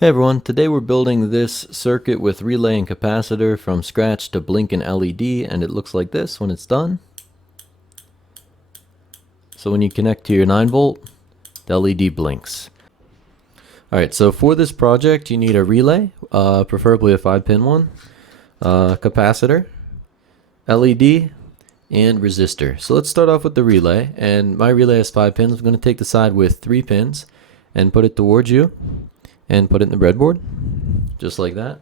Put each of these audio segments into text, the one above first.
Hey everyone, today we're building this circuit with relay and capacitor from scratch to blink an LED, and it looks like this when it's done. So when you connect to your 9-volt, the LED blinks. Alright, so for this project you need a relay, preferably a 5-pin one, capacitor, LED, and resistor. So let's start off with the relay, and my relay has 5 pins. I'm going to take the side with 3 pins and put it towards you and put it in the breadboard, just like that.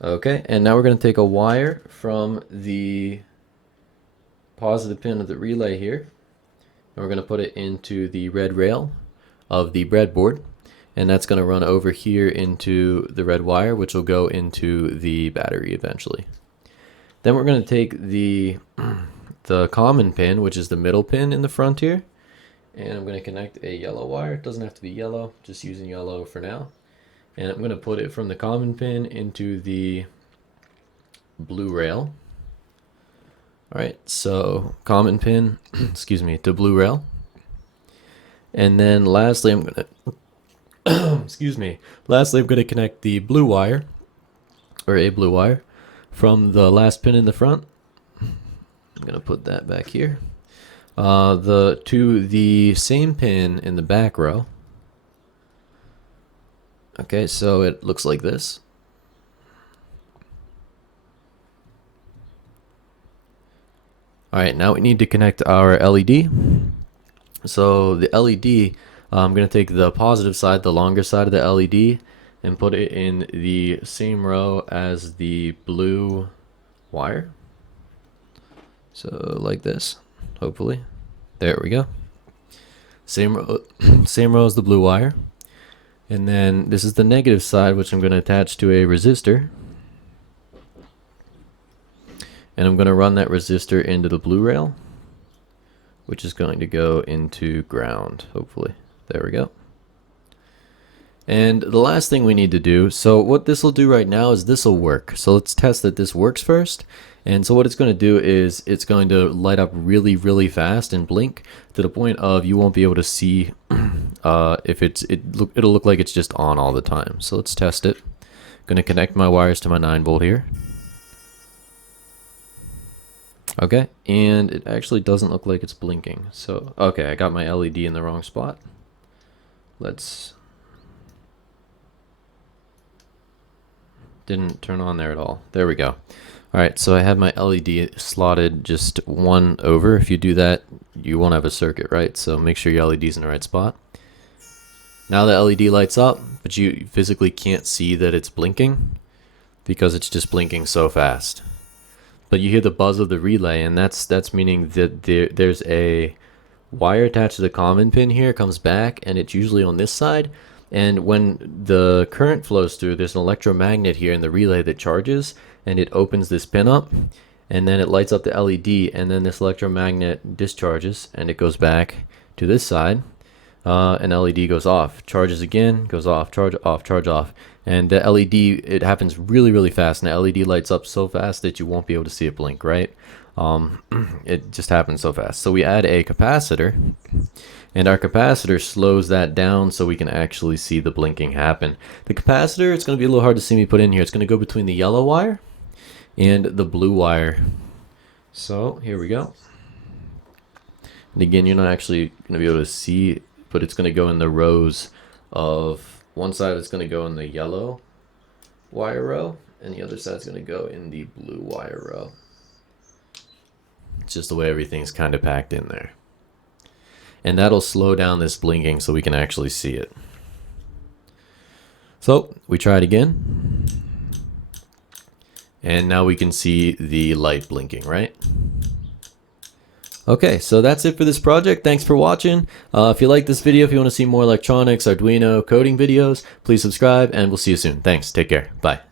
Okay, and now we're going to take a wire from the positive pin of the relay here, and we're going to put it into the red rail of the breadboard, and that's going to run over here into the red wire, which will go into the battery eventually. Then we're going to take the common pin, which is the middle pin in the front here, and I'm going to connect a yellow wire. It doesn't have to be yellow, just using yellow for now. And I'm going to put it from the common pin into the blue rail. Alright, so common pin, excuse me, to blue rail. And then lastly, I'm going to, excuse me, lastly I'm going to connect the blue wire, or a blue wire, from the last pin in the front. I'm going to put that back here. To the same pin in the back row. Okay, so it looks like this. Alright, now we need to connect our LED. So the LED, I'm going to take the positive side, the longer side of the LED, and put it in the same row as the blue wire. So like this, hopefully. There we go. Same row as the blue wire. And then this is the negative side, which I'm going to attach to a resistor. And I'm going to run that resistor into the blue rail, which is going to go into ground, hopefully. There we go. And the last thing we need to do, so what this will do right now is this will work. So let's test that this works first. And so what it's going to do is it's going to light up really, really fast and blink to the point of you won't be able to see if it'll look like it's just on all the time. So let's test it. Going to connect my wires to my 9-volt here. Okay, and it actually doesn't look like it's blinking. So, okay, I got my LED in the wrong spot. Didn't turn on there at all. There we go. Alright, so I have my LED slotted just one over. If you do that, you won't have a circuit, right? So make sure your LED's in the right spot. Now the LED lights up, but you physically can't see that it's blinking because it's just blinking so fast. But you hear the buzz of the relay, and that's meaning that there's a wire attached to the common pin here, comes back, and it's usually on this side. And when the current flows through, there's an electromagnet here in the relay that charges, and it opens this pin up, and then it lights up the LED, and then this electromagnet discharges, and it goes back to this side, and LED goes off, charges again, goes off, charge off, and the LED, it happens really, really fast, and the LED lights up so fast that you won't be able to see it blink, right? It just happens so fast. So we add a capacitor, and our capacitor slows that down so we can actually see the blinking happen. The capacitor, it's going to be a little hard to see me put in here. It's going to go between the yellow wire and the blue wire. So here we go. And again, you're not actually going to be able to see, but it's going to go in the rows of one side. It's going to go in the yellow wire row, and the other side is going to go in the blue wire row. It's just the way everything's kind of packed in there. And that'll slow down this blinking so we can actually see it. So we try it again. And now we can see the light blinking, right? Okay, so that's it for this project. Thanks for watching. If you like this video, if you want to see more electronics, Arduino, coding videos, please subscribe, and we'll see you soon. Thanks. Take care. Bye.